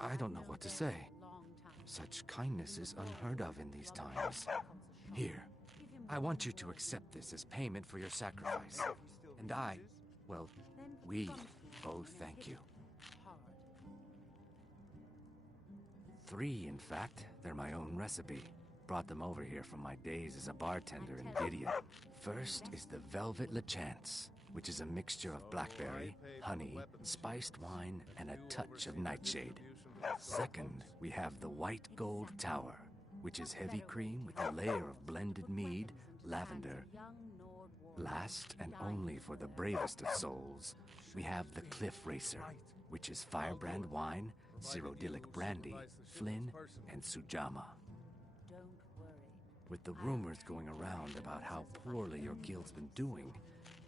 I don't know what to say. Such kindness is unheard of in these times. Here, I want you to accept this as payment for your sacrifice. And we both thank you. 3, in fact. They're my own recipe. Brought them over here from my days as a bartender in Gideon. First is the Velvet Lachance, which is a mixture of blackberry, honey, spiced wine, and a touch of nightshade. Second, we have the White Gold Tower, which is heavy cream with a layer of blended mead, lavender. Last, and only for the bravest of souls, we have the Cliff Racer, which is firebrand wine, Cyrodiilic brandy, Flynn, and Sujama. With the rumors going around about how poorly your guild's been doing,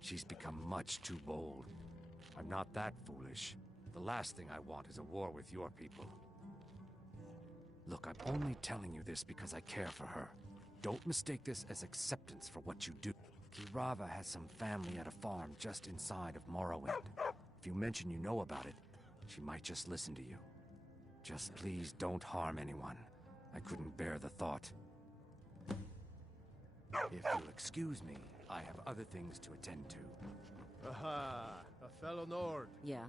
she's become much too bold. I'm not that foolish. The last thing I want is a war with your people. Look, I'm only telling you this because I care for her. Don't mistake this as acceptance for what you do. Kirava has some family at a farm just inside of Morrowind. If you mention you know about it, she might just listen to you. Just please don't harm anyone. I couldn't bear the thought. If you'll excuse me, I have other things to attend to. Aha! A fellow Nord. Yeah?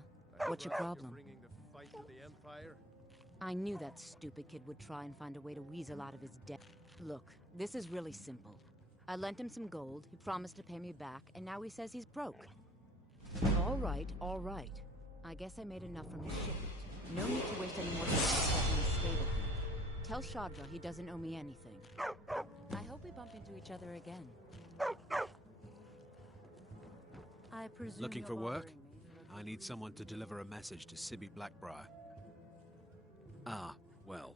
What's your problem? Bringing the fight to the Empire? I knew that stupid kid would try and find a way to weasel out of his debt. Look, this is really simple. I lent him some gold, he promised to pay me back, and now he says he's broke. All right, all right. I guess I made enough from his shipment. No need to waste any more time setting the stable. Tell Shadra he doesn't owe me anything. I hope we bump into each other again. I presume Looking for work? I need someone to deliver a message to Sibby Blackbriar. Ah, well,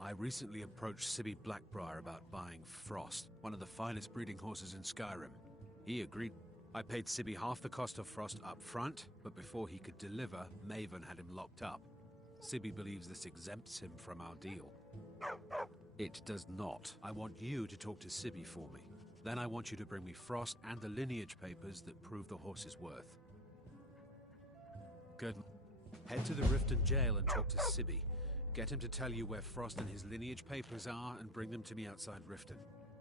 I recently approached Sibby Blackbriar about buying Frost, one of the finest breeding horses in Skyrim. He agreed. I paid Sibby half the cost of Frost up front, but before he could deliver, Maven had him locked up. Sibby believes this exempts him from our deal. It does not. I want you to talk to Sibby for me. Then I want you to bring me Frost and the lineage papers that prove the horse's worth. Good. Head to the Riften jail and talk to Sibby. Get him to tell you where Frost and his lineage papers are and bring them to me outside Riften.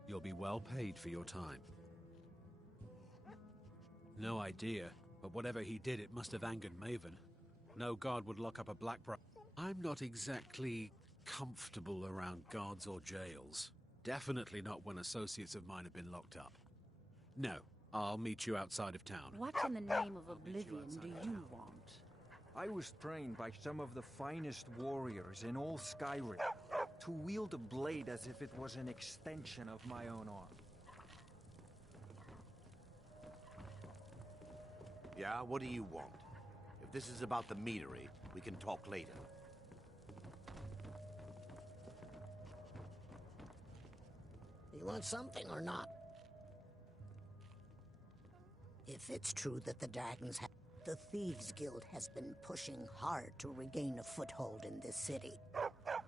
You'll be well paid for your time. No idea, but whatever he did, it must have angered Maven. No guard would lock up a Blackbriar. I'm not exactly comfortable around guards or jails. Definitely not when associates of mine have been locked up. No, I'll meet you outside of town. What in the name of Oblivion do you want? I was trained by some of the finest warriors in all Skyrim to wield a blade as if it was an extension of my own arm. Yeah, what do you want? If this is about the meadery, we can talk later. You want something or not? If it's true that the dragons have... The Thieves Guild has been pushing hard to regain a foothold in this city.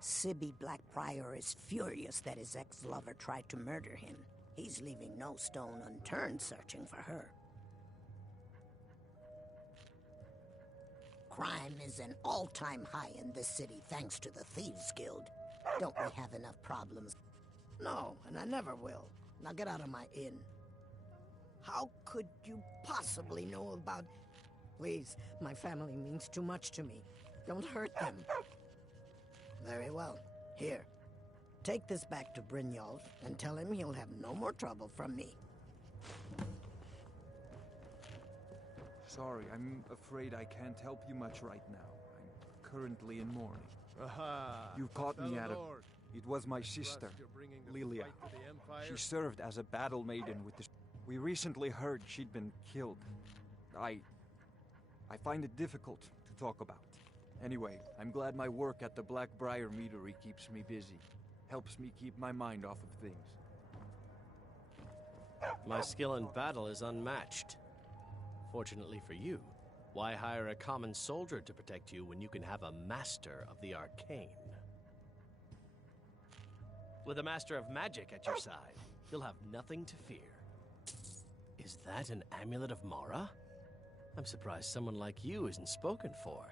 Sibby Blackbriar is furious that his ex-lover tried to murder him. He's leaving no stone unturned searching for her. Crime is an all-time high in this city thanks to the Thieves Guild. Don't we have enough problems? No, and I never will. Now get out of my inn. How could you possibly know about... Please, my family means too much to me. Don't hurt them. Very well. Here, take this back to Brynjolf and tell him he'll have no more trouble from me. Sorry, I'm afraid I can't help you much right now. I'm currently in mourning. Aha! You caught me at a... Lord. It was my sister, Lilia. She served as a battle maiden with the... We recently heard she'd been killed. I find it difficult to talk about. Anyway, I'm glad my work at the Blackbriar Meadery keeps me busy. Helps me keep my mind off of things. My skill in battle is unmatched. Fortunately for you, why hire a common soldier to protect you when you can have a master of the arcane? With a master of magic at your side, you'll have nothing to fear. Is that an amulet of Mara? I'm surprised someone like you isn't spoken for.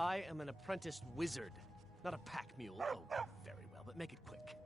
I am an apprenticed wizard, not a pack mule. Oh, very well, but make it quick.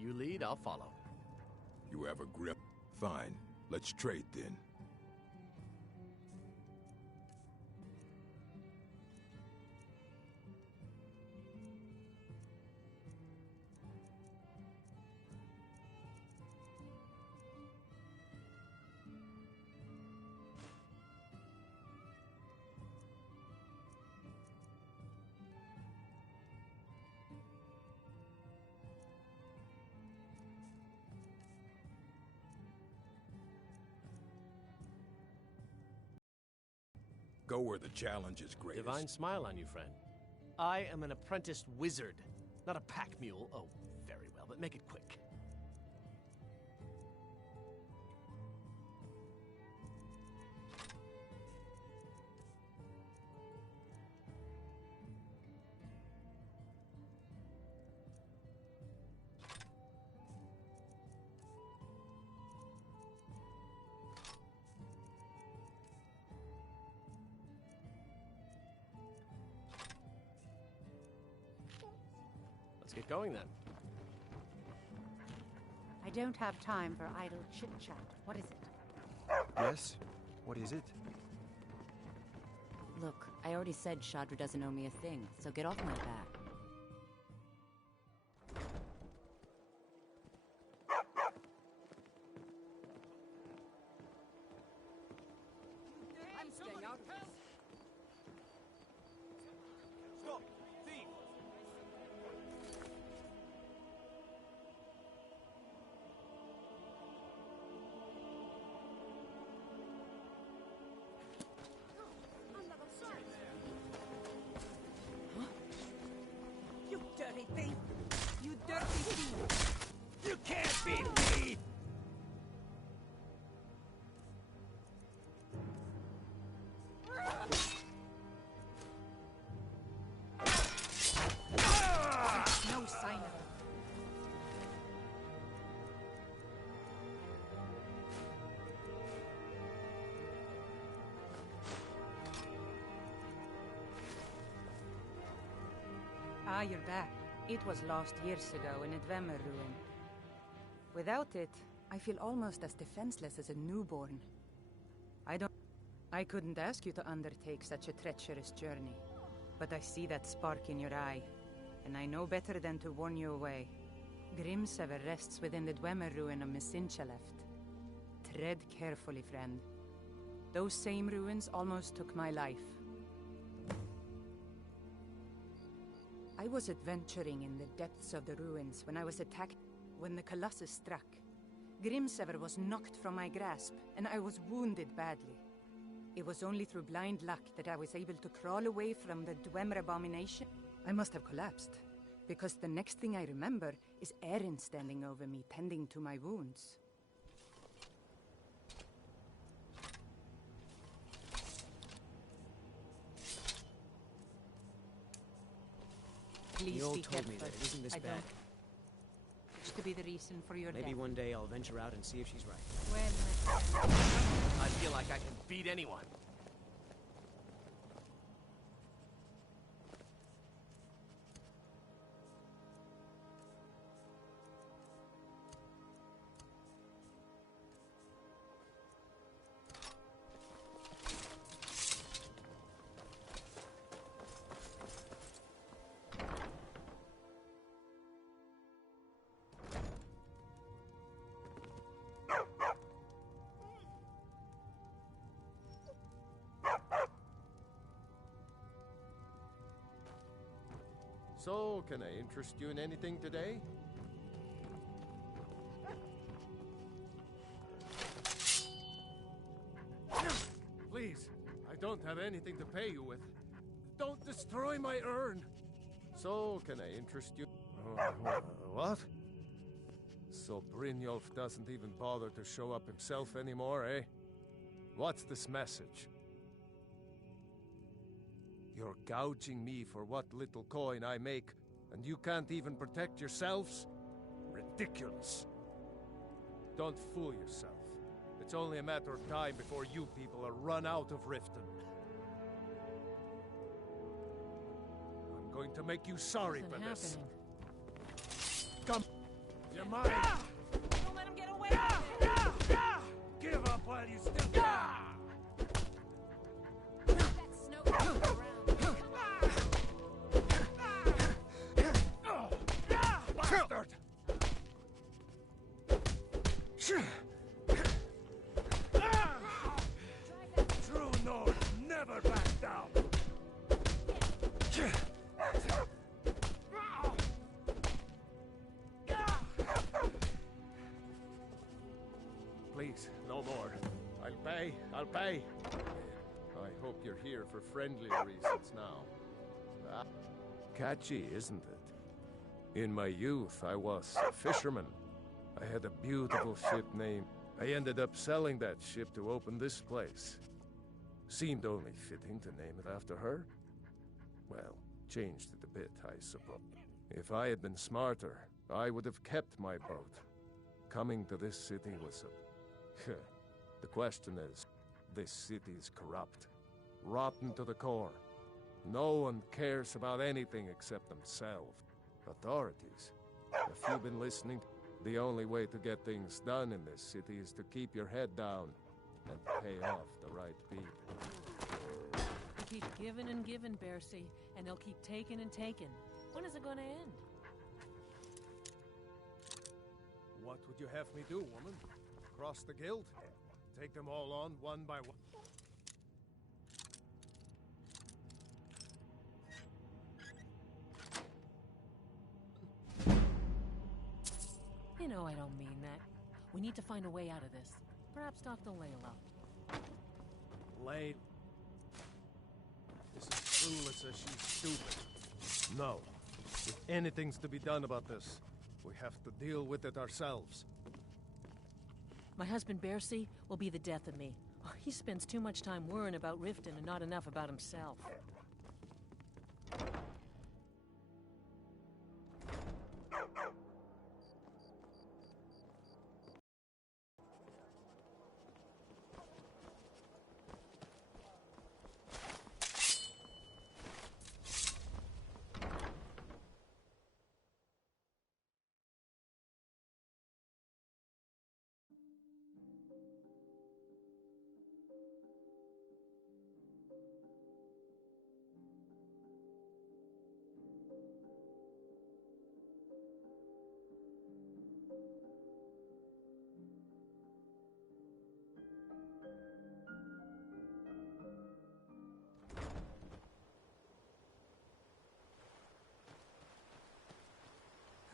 You lead, I'll follow. You have a grip? Fine. Let's trade then. Go where the challenge is greatest. Divine smile on you, friend. I am an apprenticed wizard, not a pack mule. Oh, very well, but make it quick. Let's get going then. I don't have time for idle chit-chat. What is it? Yes? What is it? Look, I already said Shadra doesn't owe me a thing, so get off my back. I'm staying out of this. Stop! Thief! You dirty thief! You dirty thief! You can't beat me! No sign of it. Ah, you're back. It was lost years ago in a Dwemer ruin. Without it, I feel almost as defenseless as a newborn. I couldn't ask you to undertake such a treacherous journey. But I see that spark in your eye, and I know better than to warn you away. Grimsever rests within the Dwemer ruin of Misinchalift. Tread carefully, friend. Those same ruins almost took my life. I was adventuring in the depths of the ruins when I was attacked when the Colossus struck. Grimsever was knocked from my grasp, and I was wounded badly. It was only through blind luck that I was able to crawl away from the Dwemer abomination. I must have collapsed, because the next thing I remember is Erin standing over me, tending to my wounds. Please Neil be told me careful. that it isn't this I bad. don't wish to be the reason for your Maybe death. one day I'll venture out and see if she's right. Well, I feel like I can beat anyone. So, can I interest you in anything today? Please, I don't have anything to pay you with. Don't destroy my urn! So, can I interest you? What? So Brynjolf doesn't even bother to show up himself anymore, eh? What's this message? You're gouging me for what little coin I make, and you can't even protect yourselves? Ridiculous. Don't fool yourself. It's only a matter of time before you people are run out of Riften. I'm going to make you sorry for this. Come. You're mine. Don't let him get away. Give up while you still can. That snow comes around. Bastard! True North never back down. Please, no more. I'll pay. I hope you're here for friendlier reasons now. Catchy, isn't it? In my youth, I was a fisherman. I had a beautiful ship named... I ended up selling that ship to open this place. Seemed only fitting to name it after her. Well, changed it a bit, I suppose. If I had been smarter, I would have kept my boat. Coming to this city was a... The question is, this city is corrupt. Rotten to the core. No one cares about anything except themselves. Authorities, have you been listening? The only way to get things done in this city is to keep your head down and pay off the right people. You keep giving and giving, Bercy, and they'll keep taking and taking. When is it gonna end? What would you have me do, woman? Cross the guild? Take them all on one by one? You know I don't mean that. We need to find a way out of this. Perhaps talk to Layla. Lay. This is clueless as she's stupid. No. If anything's to be done about this, we have to deal with it ourselves. My husband Bercy will be the death of me. Oh, he spends too much time worrying about Riften and not enough about himself.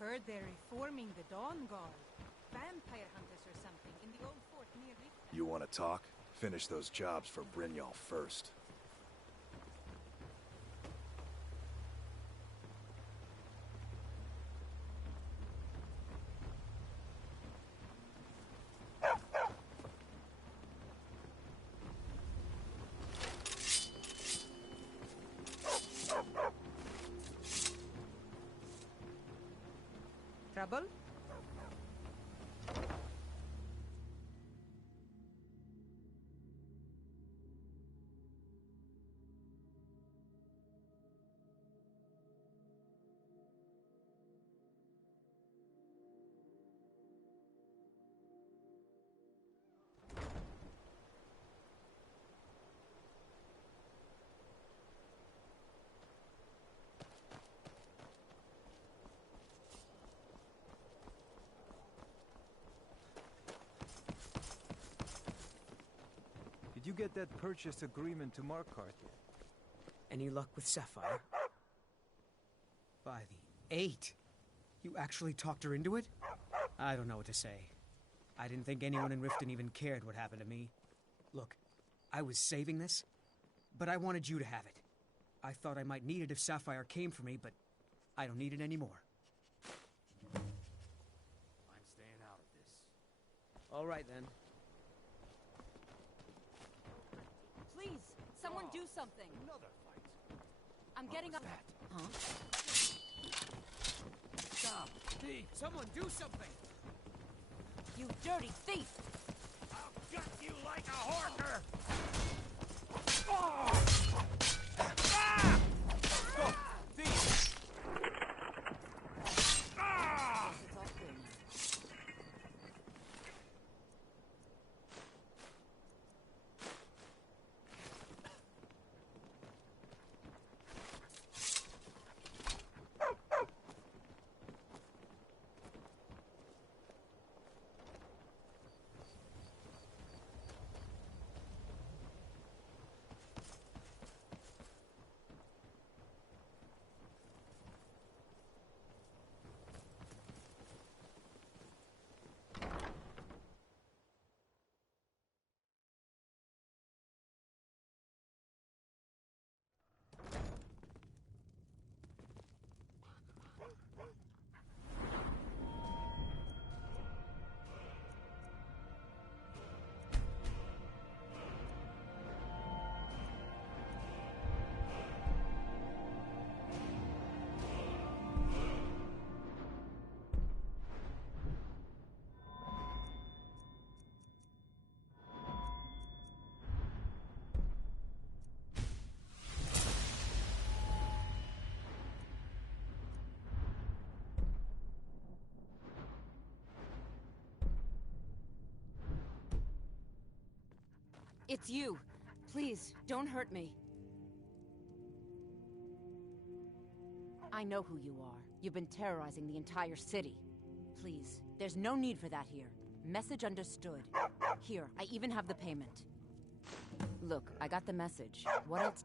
Heard they're reforming the Dawn Guard. Vampire hunters or something in the old fort near Riften. You want to talk? Finish those jobs for Brynjolf first. Trouble? Did you get that purchase agreement to Markarth yet? Any luck with Sapphire? By the 8? You actually talked her into it? I don't know what to say. I didn't think anyone in Riften even cared what happened to me. Look, I was saving this, but I wanted you to have it. I thought I might need it if Sapphire came for me, but I don't need it anymore. I'm staying out of this. All right, then. Please, someone do something. Another fight. I'm getting up. Huh? Stop, thief! Someone do something! You dirty thief! I'll gut you like a horker! It's you. Please, don't hurt me. I know who you are. You've been terrorizing the entire city. Please, there's no need for that here. Message understood. Here, I even have the payment. Look, I got the message. What else?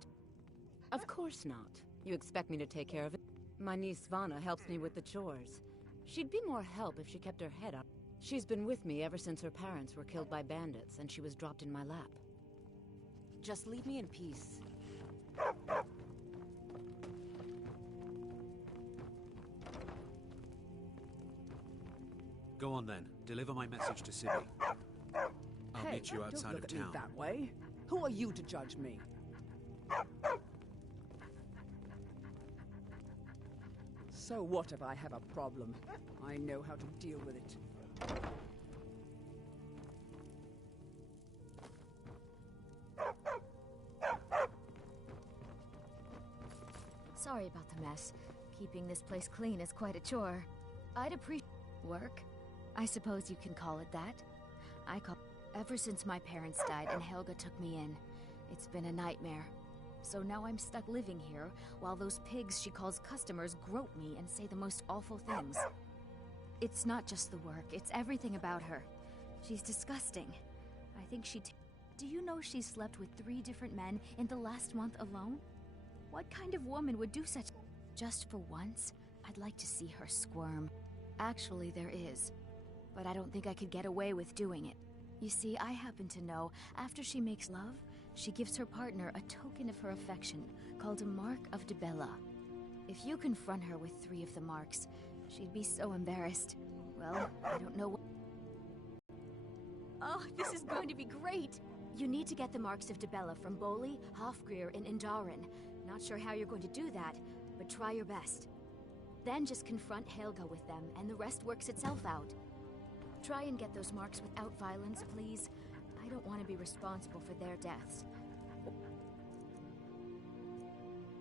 Of course not. You expect me to take care of it? My niece Svana helps me with the chores. She'd be more help if she kept her head up. She's been with me ever since her parents were killed by bandits and she was dropped in my lap. Just leave me in peace. Go on then. Deliver my message to Sibby. I'll meet you outside of town. Don't look at me that way. Who are you to judge me? So what if I have a problem? I know how to deal with it. Sorry about the mess. Keeping this place clean is quite a chore. I'd appreciate work. I suppose you can call it that. Ever since my parents died and Helga took me in, it's been a nightmare. So now I'm stuck living here while those pigs she calls customers grope me and say the most awful things. It's not just the work, it's everything about her. She's disgusting. I think Do you know she slept with 3 different men in the last month alone? What kind of woman would do such? Just for once, I'd like to see her squirm. Actually, there is. But I don't think I could get away with doing it. You see, I happen to know, after she makes love, she gives her partner a token of her affection, called a Mark of Dibella. If you confront her with 3 of the marks, she'd be so embarrassed. Well, I don't know what... Oh, this is going to be great! You need to get the marks of Dibella from Boli, Hofgrir, and Indaren. Not sure how you're going to do that, but try your best. Then just confront Helga with them, and the rest works itself out. Try and get those marks without violence, please. I don't want to be responsible for their deaths.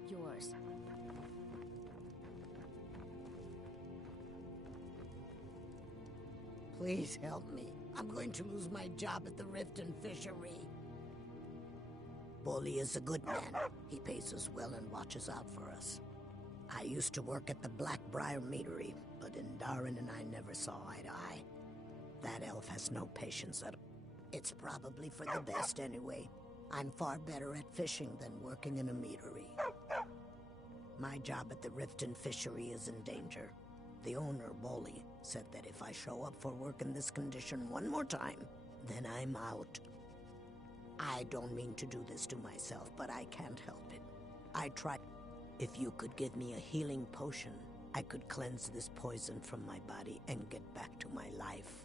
Yours. Please help me. I'm going to lose my job at the Riften fishery. Boli is a good man. He pays us well and watches out for us. I used to work at the Blackbriar meadery, but Indaren and I never saw eye to eye. That elf has no patience at all. It's probably for the best anyway. I'm far better at fishing than working in a meadery. My job at the Riften fishery is in danger. The owner, Bolly, said that if I show up for work in this condition one more time, then I'm out. I don't mean to do this to myself, but I can't help it. I tried. If you could give me a healing potion, I could cleanse this poison from my body and get back to my life.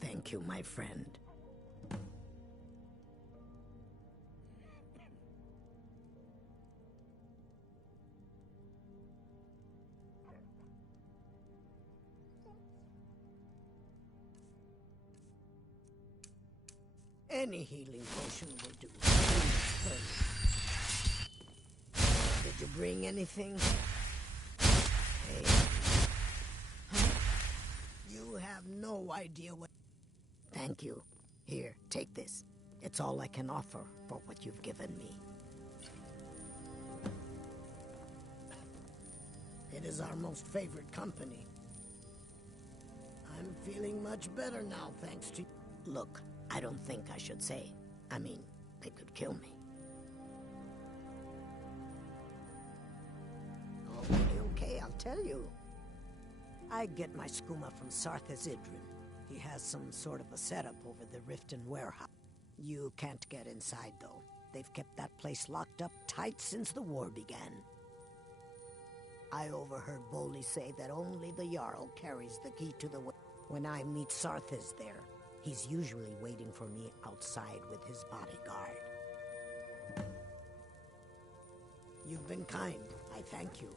Thank you, my friend. Any healing potion will do. Did you bring anything? Hey. You have no idea what... Thank you. Here, take this. It's all I can offer for what you've given me. It is our most favored company. I'm feeling much better now, thanks to... Look, I don't think I should say. I mean, they could kill me. Okay, I'll tell you. I get my skooma from Sarthas Idrin. He has some sort of a setup over the Riften warehouse. You can't get inside, though. They've kept that place locked up tight since the war began. I overheard Bolly say that only the Jarl carries the key to the way. When I meet Sarthas there, he's usually waiting for me outside with his bodyguard. You've been kind. I thank you.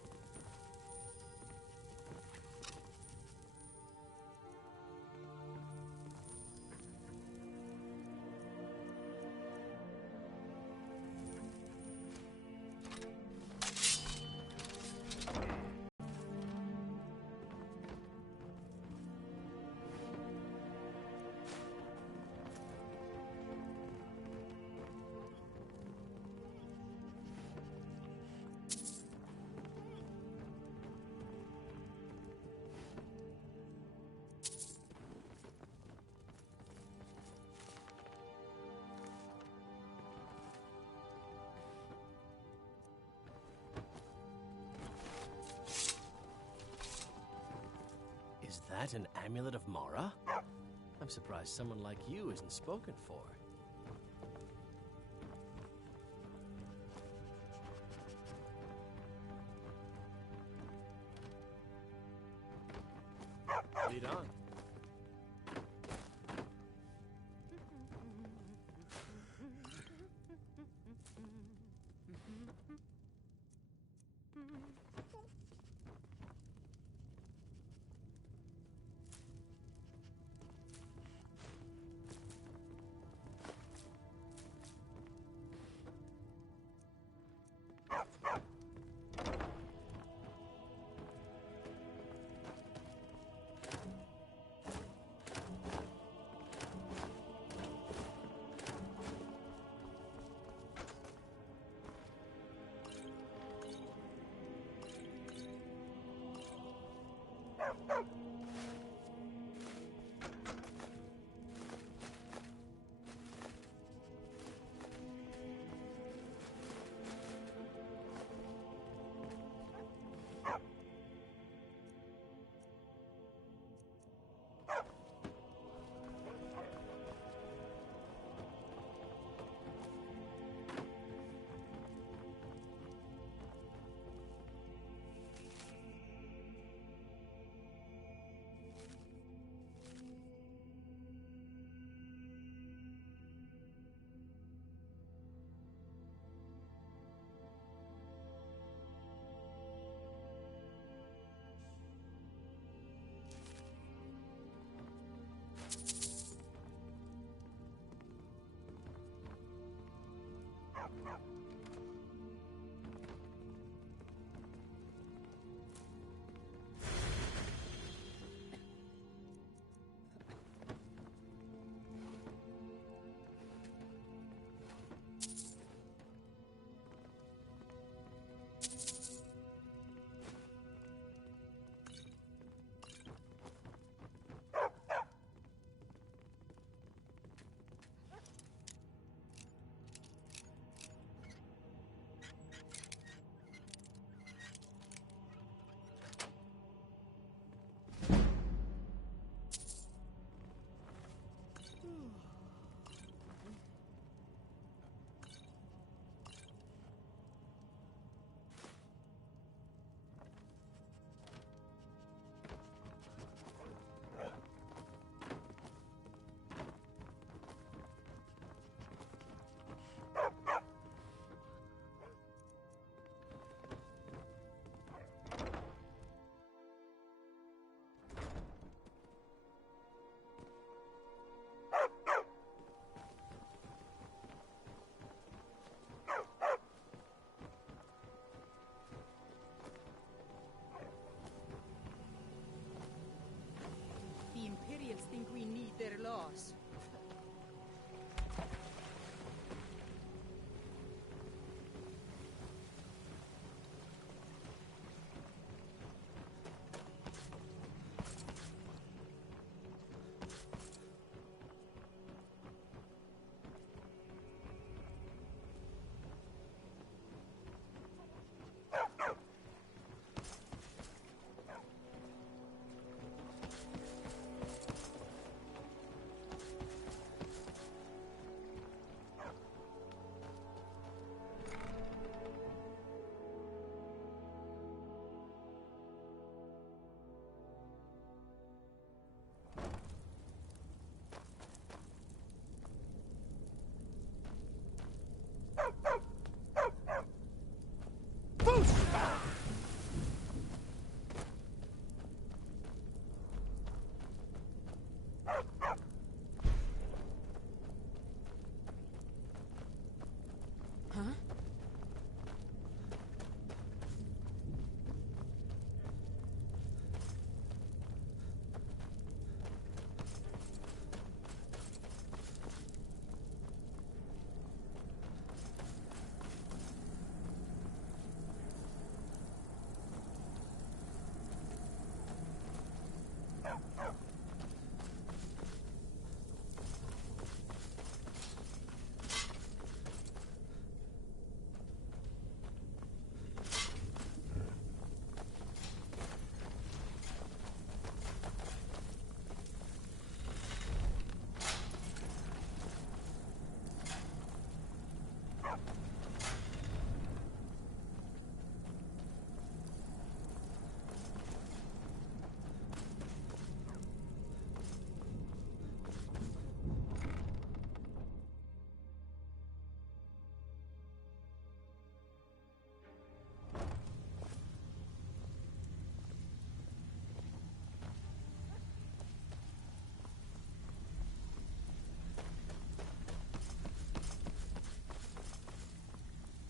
Is that an amulet of Mara? I'm surprised someone like you isn't spoken for. Lead on.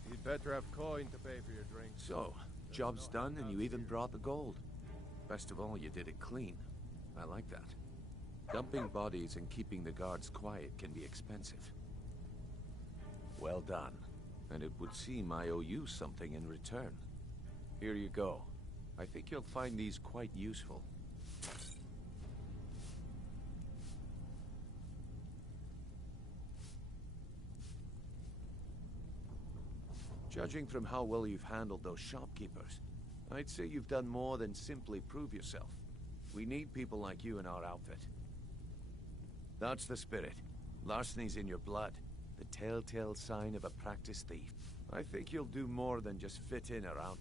You'd better have coin to pay for your drinks. So, job's done and you even brought the gold. Best of all, you did it clean. I like that. Dumping bodies and keeping the guards quiet can be expensive. Well done. And it would seem I owe you something in return. Here you go. I think you'll find these quite useful. Judging from how well you've handled those shopkeepers, I'd say you've done more than simply prove yourself. We need people like you in our outfit. That's the spirit. Larceny's in your blood. The telltale sign of a practiced thief. I think you'll do more than just fit in around.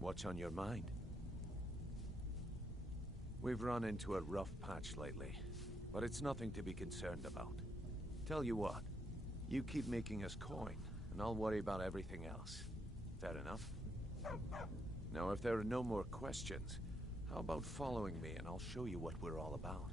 What's on your mind? We've run into a rough patch lately, but it's nothing to be concerned about. Tell you what, you keep making us coin, and I'll worry about everything else. Fair enough? Now, if there are no more questions, how about following me and I'll show you what we're all about?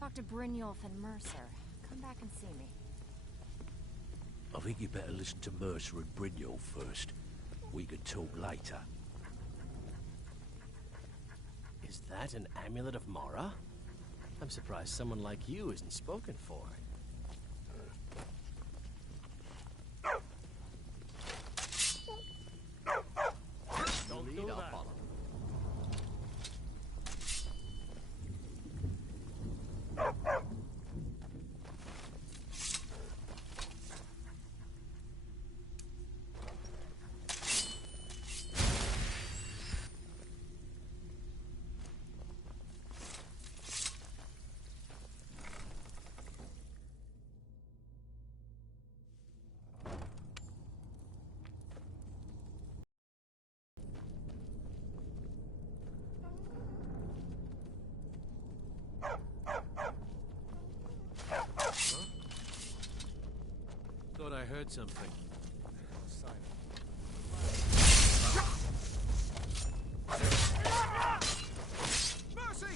Dr. Brynjolf and Mercer. Come back and see me. I think you better listen to Mercer and Brynjolf first. We can talk later. Is that an amulet of Mara? I'm surprised someone like you isn't spoken for. Don't do that. Thought I heard something. Mercy!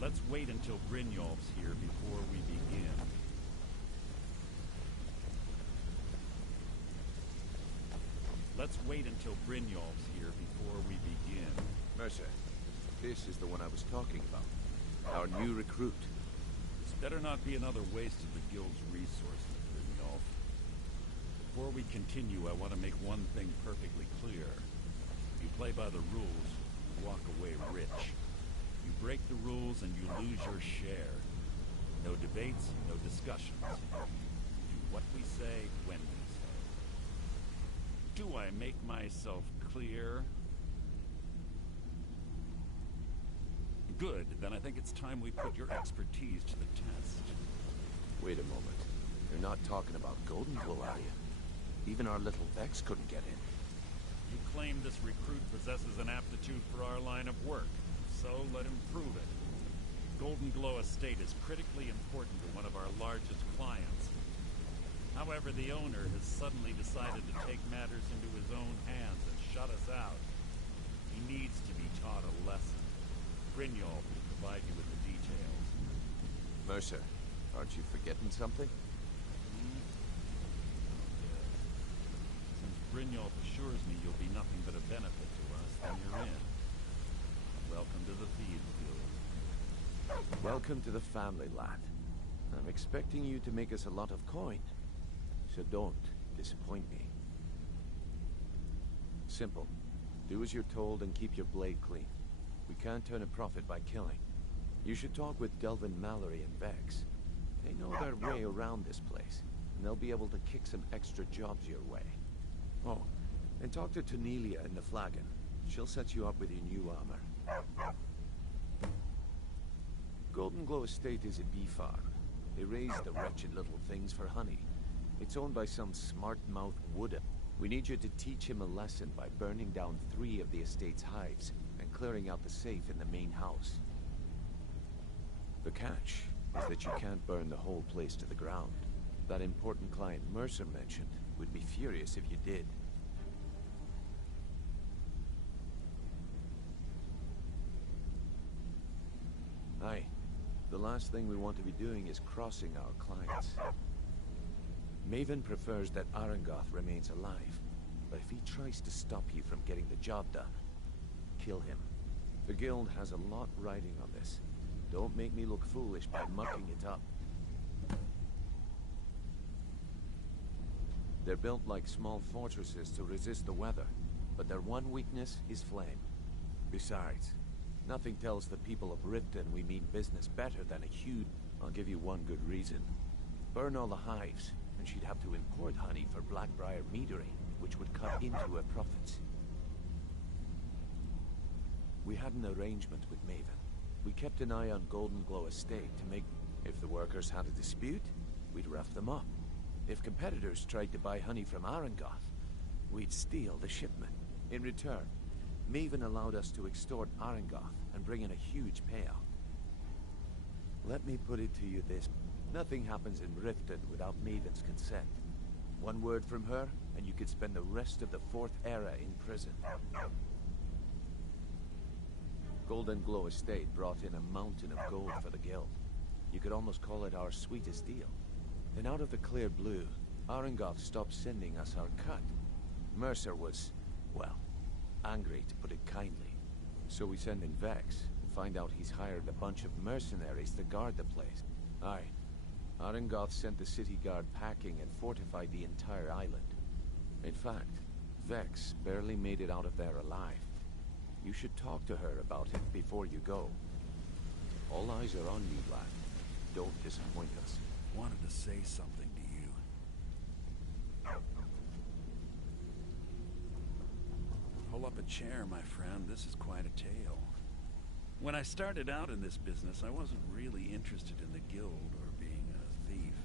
Let's wait until Brynjolf's here before we begin. Let's wait until Brynjolf's here before we begin. Mercer, this is the one I was talking about. Our new recruit. This better not be another waste of the guild's resources, Brynjolf. Before we continue, I want to make one thing perfectly clear. You play by the rules, you walk away rich. You break the rules and you lose your share. No debates, no discussions. Do what we say, when we say. Do I make myself clear? Good, then I think it's time we put your expertise to the test. Wait a moment. You're not talking about Golden Glow, are you? Even our little Vex couldn't get in. You claim this recruit possesses an aptitude for our line of work. So let him prove it. Golden Glow Estate is critically important to one of our largest clients. However, the owner has suddenly decided to take matters into his own hands and shut us out. He needs to be taught a lesson. Brynjolf will provide you with the details. Mercer, aren't you forgetting something? Since Brynjolf assures me you'll be nothing but a benefit to us, then you're in. Welcome to the Thieves Guild. Welcome to the family, lad. I'm expecting you to make us a lot of coin. So don't disappoint me. Simple. Do as you're told and keep your blade clean. We can't turn a profit by killing. You should talk with Delvin Mallory and Vex. They know their way around this place, and they'll be able to kick some extra jobs your way. Oh, and talk to Tanelia in the Flagon. She'll set you up with your new armor. Golden Glow Estate is a bee farm. They raise the wretched little things for honey. It's owned by some smart-mouthed Wooden. We need you to teach him a lesson by burning down 3 of the estate's hives and clearing out the safe in the main house. The catch is that you can't burn the whole place to the ground. That important client Mercer mentioned would be furious if you did. Aye. The last thing we want to be doing is crossing our clients. Maven prefers that Arangoth remains alive, but if he tries to stop you from getting the job done, kill him. The guild has a lot riding on this. Don't make me look foolish by mucking it up. They're built like small fortresses to resist the weather, but their one weakness is flame. Besides, nothing tells the people of Riften we mean business better than a huge... I'll give you one good reason. Burn all the hives, and she'd have to import honey for Blackbriar metering, which would cut into her profits. We had an arrangement with Maven. We kept an eye on Golden Glow Estate to make... If the workers had a dispute, we'd rough them up. If competitors tried to buy honey from Arangoth, we'd steal the shipment. In return, Maven allowed us to extort Arangoth and bring in a huge payout. Let me put it to you this. Nothing happens in Riften without Maven's consent. One word from her, and you could spend the rest of the 4th era in prison. Golden Glow Estate brought in a mountain of gold for the guild. You could almost call it our sweetest deal. Then out of the clear blue, Arangoth stopped sending us our cut. Mercer was, well, angry to put it kindly. So we send in Vex and find out he's hired a bunch of mercenaries to guard the place. Aye. Arangoth sent the city guard packing and fortified the entire island. In fact, Vex barely made it out of there alive. You should talk to her about it before you go. All eyes are on you, lad. Don't disappoint us. Wanted to say something to you. Pull up a chair, my friend. This is quite a tale. When I started out in this business, I wasn't really interested in the guild or being a thief.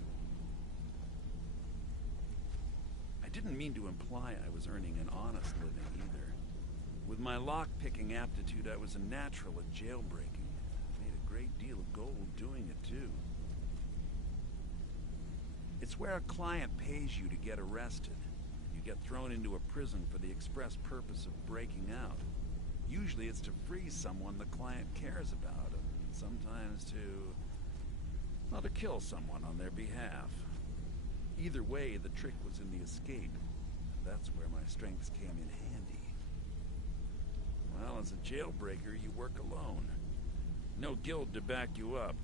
I didn't mean to imply I was earning an honest living either. With my lock-picking aptitude, I was a natural at jailbreaking. Made a great deal of gold doing it, too. It's where a client pays you to get arrested. You get thrown into a prison for the express purpose of breaking out. Usually it's to free someone the client cares about, and sometimes to... well, to kill someone on their behalf. Either way, the trick was in the escape. That's where my strengths came in handy. Well, as a jailbreaker, you work alone. No guild to back you up.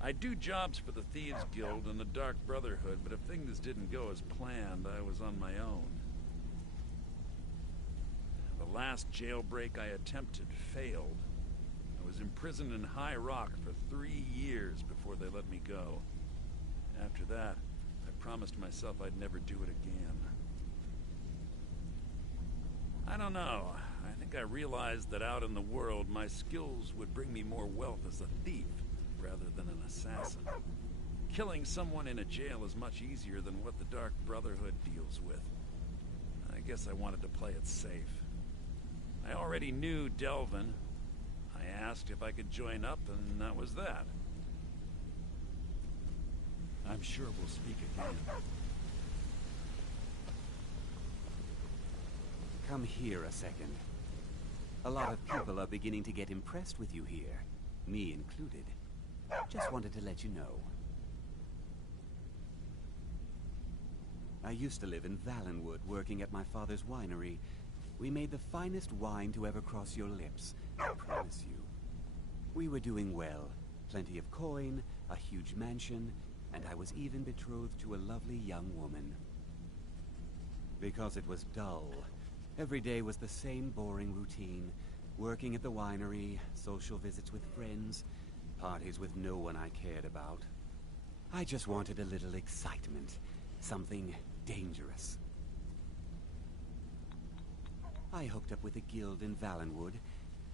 I do jobs for the Thieves Guild and the Dark Brotherhood, but if things didn't go as planned, I was on my own. The last jailbreak I attempted failed. I was imprisoned in High Rock for 3 years before they let me go. After that, I promised myself I'd never do it again. I don't know. I think I realized that out in the world, my skills would bring me more wealth as a thief rather than an assassin. Killing someone in a jail is much easier than what the Dark Brotherhood deals with. I guess I wanted to play it safe. I already knew Delvin. I asked if I could join up, and that was that. I'm sure we'll speak again. Come here a second. A lot of people are beginning to get impressed with you here, me included. Just wanted to let you know. I used to live in Valenwood, working at my father's winery. We made the finest wine to ever cross your lips, I promise you. We were doing well. Plenty of coin, a huge mansion, and I was even betrothed to a lovely young woman. Because it was dull. Every day was the same boring routine. Working at the winery, social visits with friends, parties with no one I cared about. I just wanted a little excitement. Something dangerous. I hooked up with a guild in Valenwood.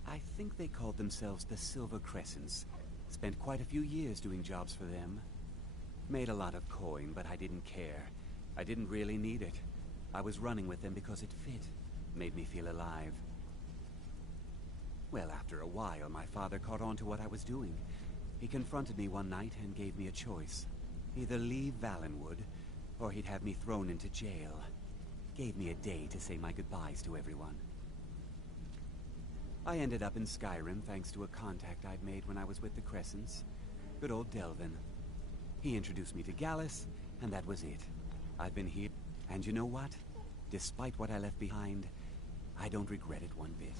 I think they called themselves the Silver Crescents. Spent quite a few years doing jobs for them. Made a lot of coin, but I didn't care. I didn't really need it. I was running with them because it fit. Made me feel alive. Well, after a while, my father caught on to what I was doing. He confronted me one night and gave me a choice. Either leave Valenwood, or he'd have me thrown into jail. Gave me a day to say my goodbyes to everyone. I ended up in Skyrim thanks to a contact I'd made when I was with the Crescents. Good old Delvin. He introduced me to Gallus, and that was it. I've been here, and you know what? Despite what I left behind, I don't regret it one bit.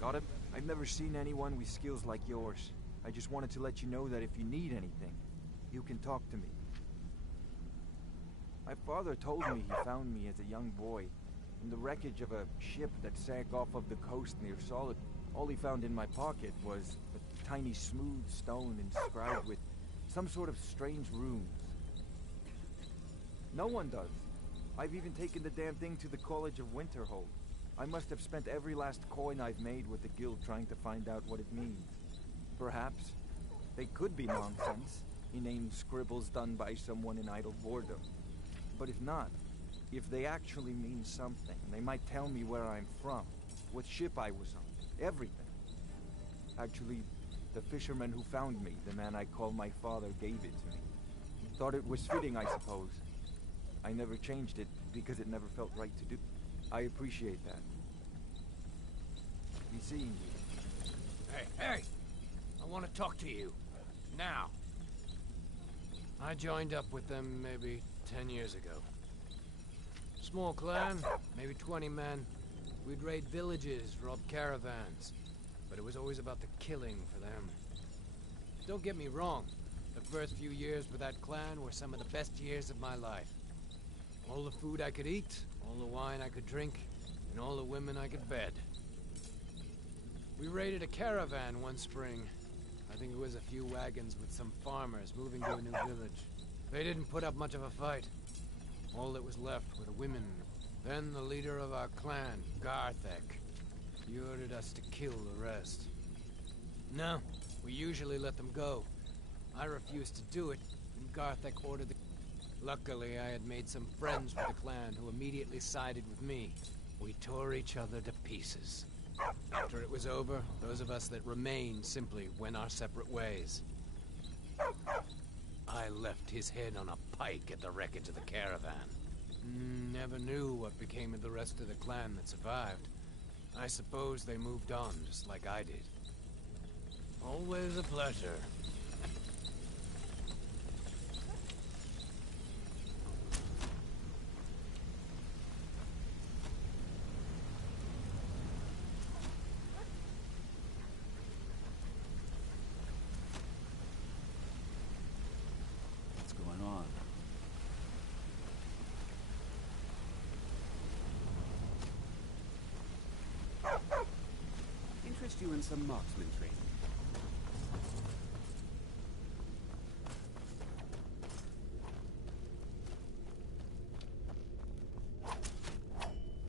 Got it? I've never seen anyone with skills like yours. I just wanted to let you know that if you need anything, you can talk to me. My father told me he found me as a young boy in the wreckage of a ship that sank off of the coast near Solid. All he found in my pocket was a tiny smooth stone inscribed with some sort of strange runes. No one does. I've even taken the damn thing to the College of Winterhold. I must have spent every last coin I've made with the guild trying to find out what it means. Perhaps they could be nonsense, inane scribbles done by someone in idle boredom. But if not, if they actually mean something, they might tell me where I'm from, what ship I was on, everything. Actually, the fisherman who found me, the man I call my father, gave it to me. Thought it was fitting, I suppose. I never changed it because it never felt right to do. I appreciate that. Be seeing you. Hey! I want to talk to you. Now. I joined up with them maybe 10 years ago. Small clan, maybe 20 men. We'd raid villages, rob caravans. But it was always about the killing for them. Don't get me wrong. The first few years with that clan were some of the best years of my life. All the food I could eat, all the wine I could drink, and all the women I could bed. We raided a caravan one spring. I think it was a few wagons with some farmers moving to a new village. They didn't put up much of a fight. All that was left were the women. Then the leader of our clan, Garthek, he ordered us to kill the rest. No, we usually let them go. I refused to do it, and Garthek ordered the... Luckily, I had made some friends with the clan who immediately sided with me. We tore each other to pieces. After it was over, those of us that remained simply went our separate ways. I left his head on a pike at the wreckage of the caravan. Never knew what became of the rest of the clan that survived. I suppose they moved on, just like I did. Always a pleasure. What's going on? Interest you in some marksman training?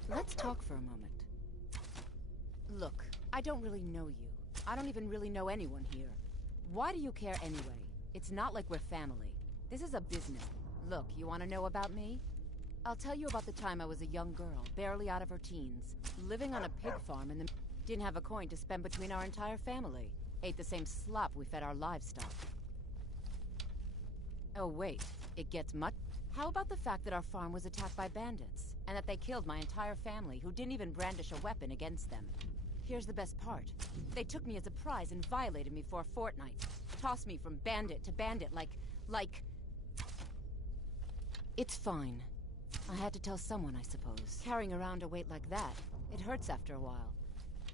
Let's talk for a moment. Look, I don't really know you. I don't even really know anyone here. Why do you care anyway? It's not like we're family. This is a business. Look, you want to know about me? I'll tell you about the time I was a young girl, barely out of her teens, living on a pig farm in the... Didn't have a coin to spend between our entire family. Ate the same slop we fed our livestock. Oh wait, it gets much... How about the fact that our farm was attacked by bandits, and that they killed my entire family, who didn't even brandish a weapon against them? Here's the best part. They took me as a prize and violated me for a fortnight. Tossed me from bandit to bandit like... It's fine. I had to tell someone, I suppose. Carrying around a weight like that, it hurts after a while.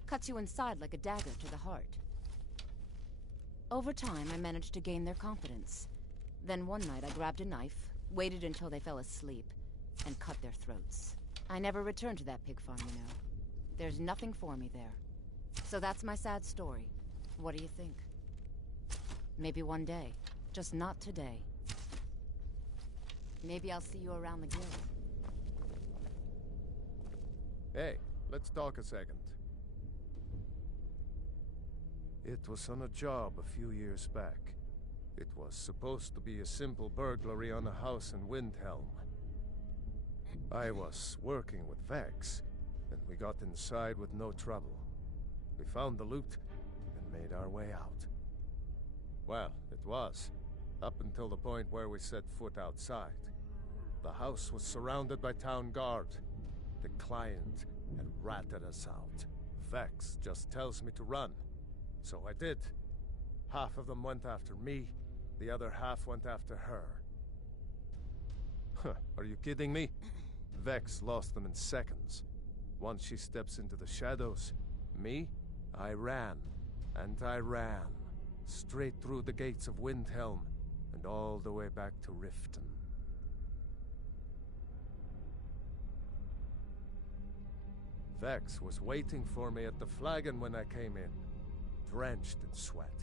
Cuts you inside like a dagger to the heart. Over time, I managed to gain their confidence. Then one night, I grabbed a knife, waited until they fell asleep, and cut their throats. I never returned to that pig farm, you know. There's nothing for me there. So that's my sad story. What do you think? Maybe one day. Just not today. Maybe I'll see you around the guild. Hey, let's talk a second. It was on a job a few years back. It was supposed to be a simple burglary on a house in Windhelm. I was working with Vex, and we got inside with no trouble. We found the loot and made our way out. Well, it was, up until the point where we set foot outside. The house was surrounded by town guard. The client had ratted us out. Vex just tells me to run. So I did. Half of them went after me, the other half went after her. Huh, are you kidding me? Vex lost them in seconds. Once she steps into the shadows, me, I ran. And I ran. Straight through the gates of Windhelm, and all the way back to Riften. Vex was waiting for me at the flagon when I came in, drenched in sweat.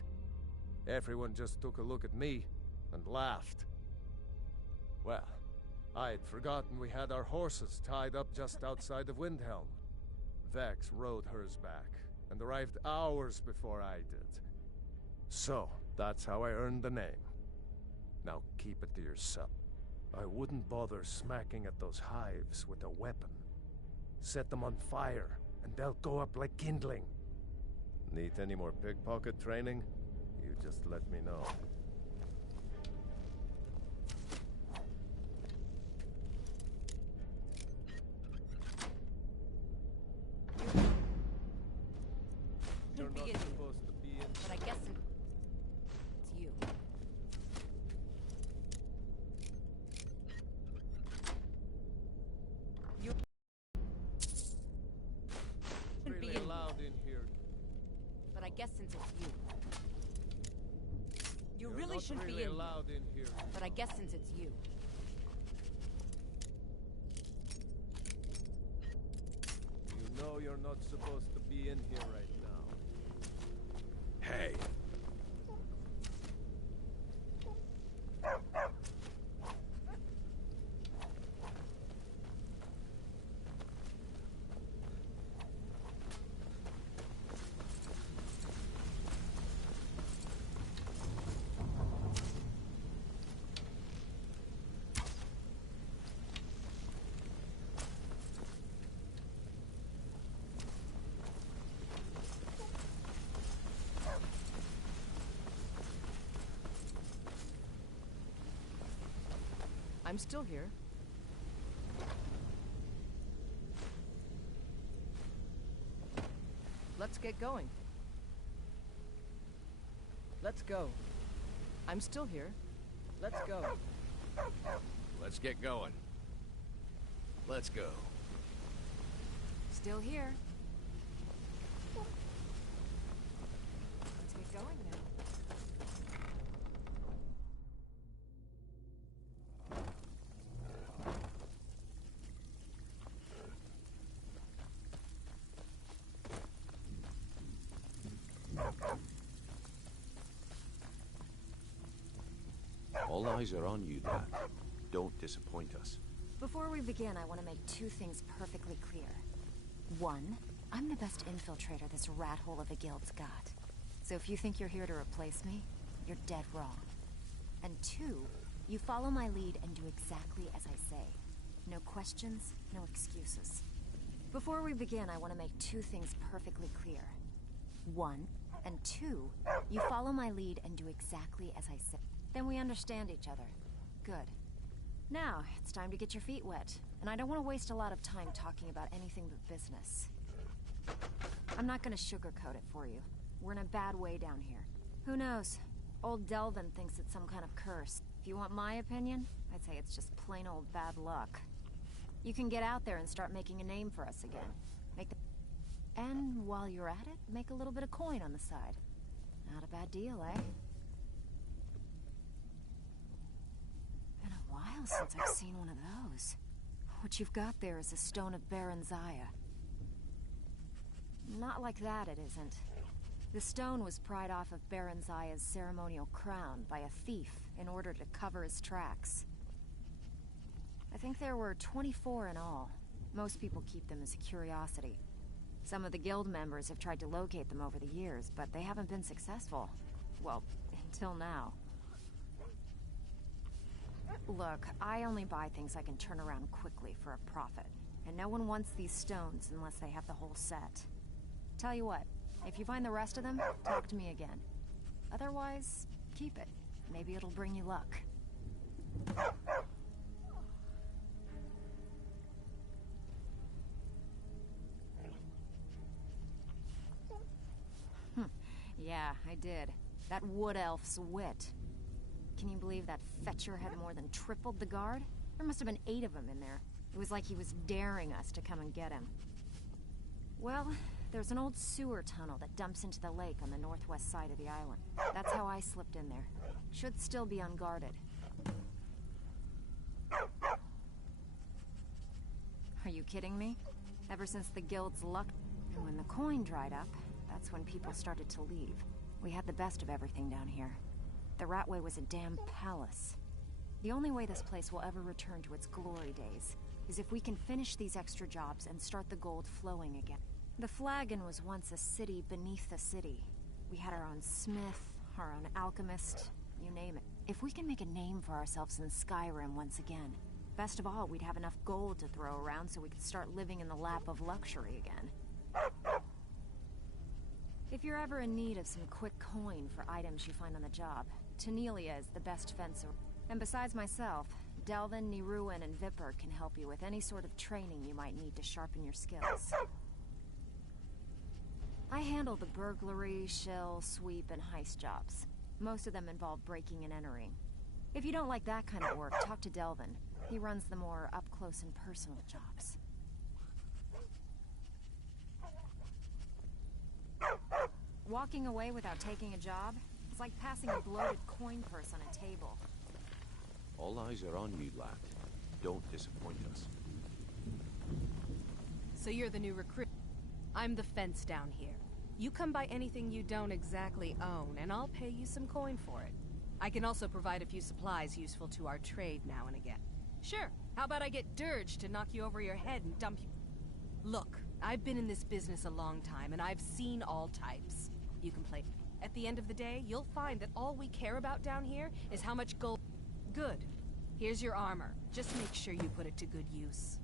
Everyone just took a look at me and laughed. Well, I had forgotten we had our horses tied up just outside of Windhelm. Vex rode hers back and arrived hours before I did. So, that's how I earned the name. Now keep it to yourself. I wouldn't bother smacking at those hives with a weapon. Set them on fire, and they'll go up like kindling. Need any more pickpocket training? You just let me know. You're not supposed to be in... But I guess it's you. You shouldn't be allowed in here. But I guess since it's you. You really not shouldn't really be in. allowed in here. But I guess since it's you. You know you're not supposed to be in here right now. Hey. I'm still here. Let's get going. Let's go. I'm still here. Let's go. Let's get going. Let's go. Still here. Let's get going now. All eyes are on you, lad. Don't disappoint us. Before we begin, I want to make two things perfectly clear. One, I'm the best infiltrator this rat hole of a guild's got. So if you think you're here to replace me, you're dead wrong. And two, you follow my lead and do exactly as I say. No questions, no excuses. Before we begin, I want to make two things perfectly clear. One, and two, you follow my lead and do exactly as I say. Then we understand each other. Good. Now, it's time to get your feet wet, and I don't want to waste a lot of time talking about anything but business. I'm not going to sugarcoat it for you. We're in a bad way down here. Who knows? Old Delvin thinks it's some kind of curse. If you want my opinion, I'd say it's just plain old bad luck. You can get out there and start making a name for us again. And while you're at it, make a little bit of coin on the side. Not a bad deal, eh? Been a while since I've seen one of those. What you've got there is a stone of Baron Zaya. Not like that, it isn't. The stone was pried off of Baron Zaya's ceremonial crown by a thief in order to cover his tracks. I think there were 24 in all. Most people keep them as a curiosity. Some of the guild members have tried to locate them over the years, but they haven't been successful. Well, until now. Look, I only buy things I can turn around quickly for a profit. And no one wants these stones unless they have the whole set. Tell you what, if you find the rest of them, talk to me again. Otherwise, keep it. Maybe it'll bring you luck. Yeah, I did. That wood elf's wit. Can you believe that Fetcher had more than tripled the guard? There must have been 8 of them in there. It was like he was daring us to come and get him. Well, there's an old sewer tunnel that dumps into the lake on the northwest side of the island. That's how I slipped in there. Should still be unguarded. Are you kidding me? Ever since the guild's luck, and when the coin dried up, that's when people started to leave. We had the best of everything down here. The Ratway was a damn palace. The only way this place will ever return to its glory days is if we can finish these extra jobs and start the gold flowing again. The Flagon was once a city beneath a city. We had our own smith, our own alchemist, you name it. If we can make a name for ourselves in Skyrim once again, best of all, we'd have enough gold to throw around so we could start living in the lap of luxury again. If you're ever in need of some quick coin for items you find on the job, Tanelia is the best fencer. And besides myself, Delvin, Niruin, and Vipper can help you with any sort of training you might need to sharpen your skills. I handle the burglary, shell, sweep, and heist jobs. Most of them involve breaking and entering. If you don't like that kind of work, talk to Delvin. He runs the more up-close and personal jobs. Walking away without taking a job is like passing a bloated coin purse on a table. All eyes are on you, lad. Don't disappoint us. So you're the new recruit. I'm the fence down here. You come by anything you don't exactly own, and I'll pay you some coin for it. I can also provide a few supplies useful to our trade now and again. Sure, how about I get Dirge to knock you over your head and dump you? Look, I've been in this business a long time, and I've seen all types. You can play. At the end of the day, you'll find that all we care about down here is how much gold... Good. Here's your armor. Just make sure you put it to good use.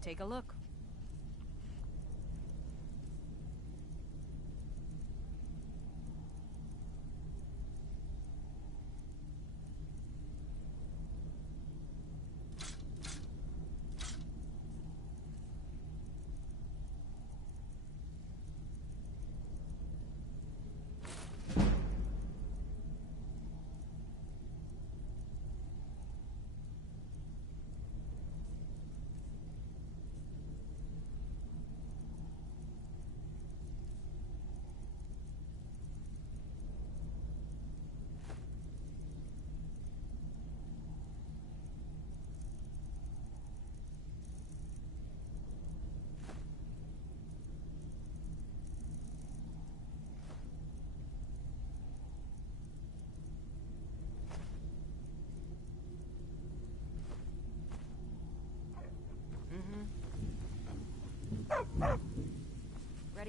Take a look.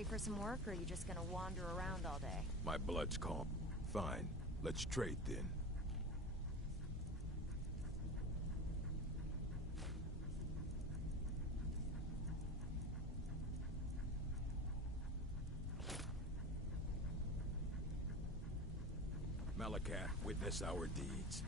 ready for some work, or are you just gonna wander around all day? My blood's calm. Fine. Let's trade then. Malakat, witness our deeds.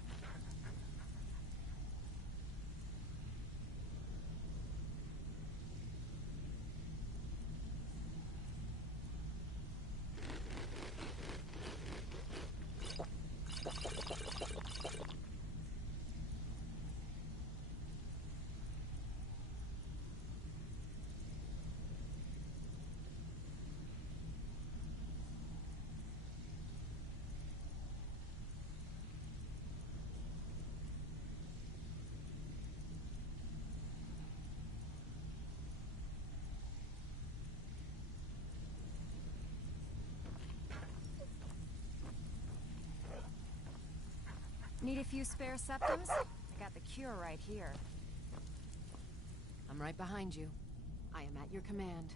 Need a few spare septums? I got the cure right here. I'm right behind you. I am at your command.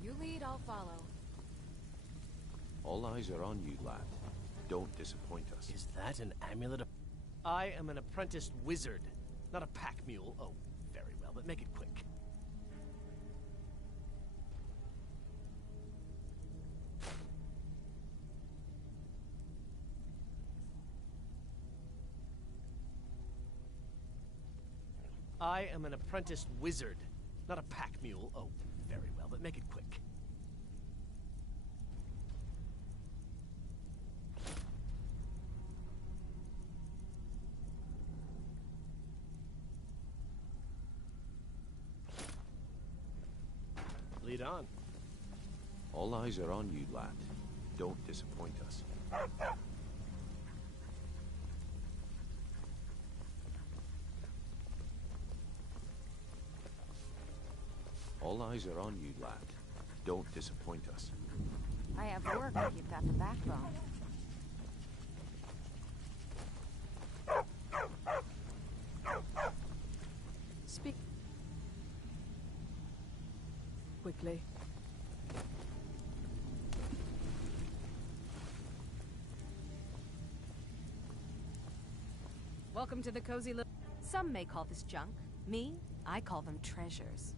You lead, I'll follow. All eyes are on you, lad. Don't disappoint us. Is that an amulet? I am an apprenticed wizard, not a pack mule. Oh, very well, but make it quick. I am an apprenticed wizard, not a pack mule. Oh, very well, but make it quick. Lead on. All eyes are on you, lad. Don't disappoint us. All eyes are on you, lad. Don't disappoint us. I have work if you've got the backbone. Speak quickly. Welcome to the cozy little... Some may call this junk. Me, I call them treasures.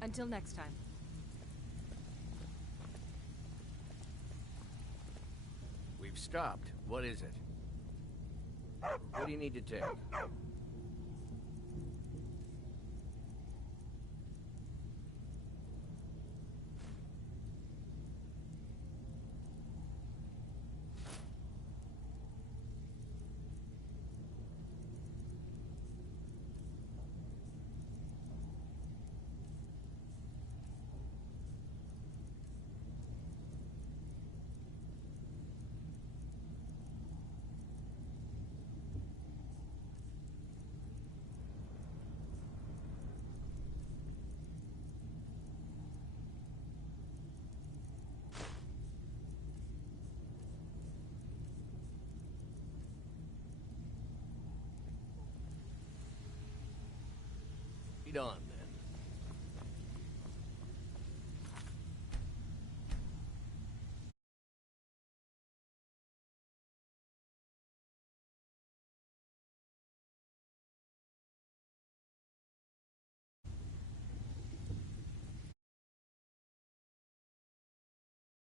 Until next time. We've stopped. What is it? What do you need to take? Lead on.